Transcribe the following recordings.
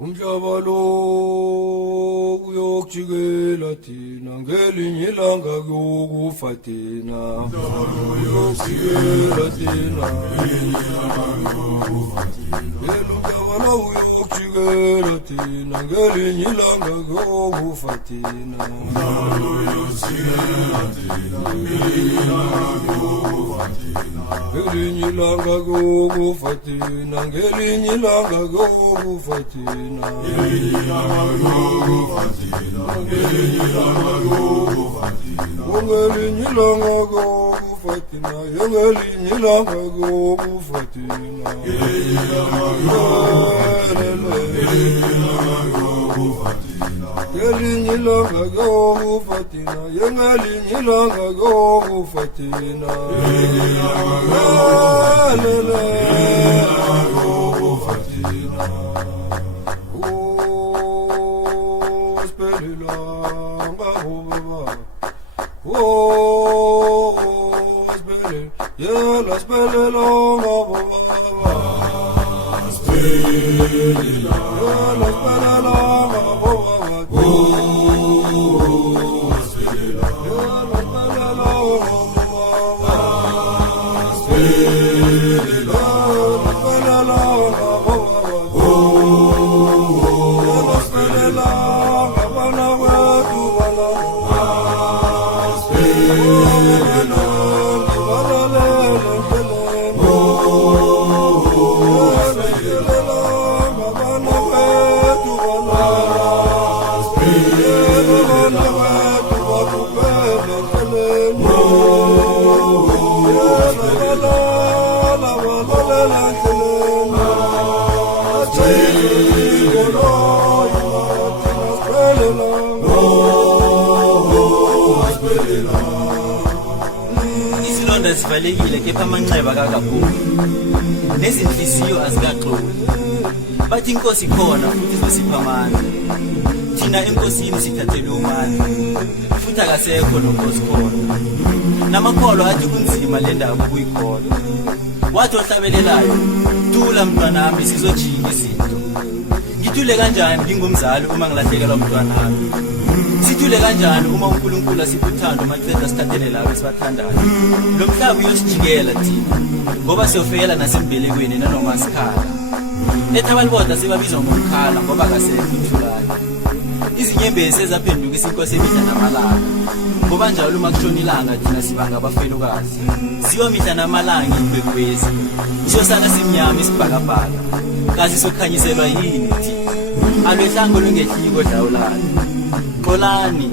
Umhlaba lo uyokujikela thina ngelinye ilanga kuyokufa thina. Umhlaba lo uyokujikela thina ngelinye ilanga kuyokufa thina. Umhlaba lo uyokujikela thina ngelinye ilanga kuyokufa thina. Umhlaba lo uyokujikela thina ngelinye ilanga kuyokufa thina. Ngelinye ilanga kuyokufa thina ngelinye ilanga kuyokufa thina. Ngelinye ilanga kuyokufa thina ngelinye ilanga kuyokufa thina. Ngelinye ilanga kuyokufa thina ngelinye ilanga kuyokufa thina. Ngelinye ilanga kuyokufa thina ngelinye ilanga kuyokufa thina ngelinye ilanga kuyokufa thina. Ngelinye ilanga kuyokufa thina. Izilonda zivalekile kepha amanxeba akakaphumi nezinhliziyo azikaxoli. Bathi inkosi khona futhi izosipha amandla. Thina enkosini sithathele umandla futhi akasekho nonkosi khona. Namakholo athi kunzima le ndaba ukuyikholwa. Wathi ohlabelelayo, "Tula mntwanami sizojika izinto." Ngithule kanjani ngingumzali uma ngilahlekelwa umntwanami? Sithule kanjani uma uNkulunkulu asipha uthando maceda sithathele labo esibathandayo? Lo mhlaba uyosijikela thina ngoba siyofela nasembelekweni nanoma sikhala. Letha abaliboda sibabiza ngomkhala ngoba akasekho uthulayo. Izinyembezi ezaphenduka isinkosi emihla namalanga. Ngoba njalo uma kushona ilanga thina sibanga abafelokazi. Siyo mihla namalanga igwegwezi. Siyosala simnyama isibhakabhaka. Kazi sokhanyiselwa yini thina? Alwehlango lungehliko dlawulana. Xolani,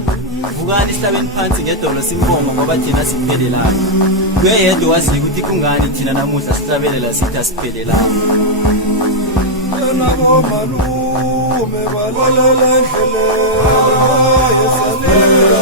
vukani sihlabeni phansi ngedolo simbongo ngoba thina siphelelana. Kuyedwa wazi ukuthi kungani thina namuhla sihlabelela sithi asiphelelana. Malume balalela endleleni yesalela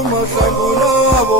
umahlangu labo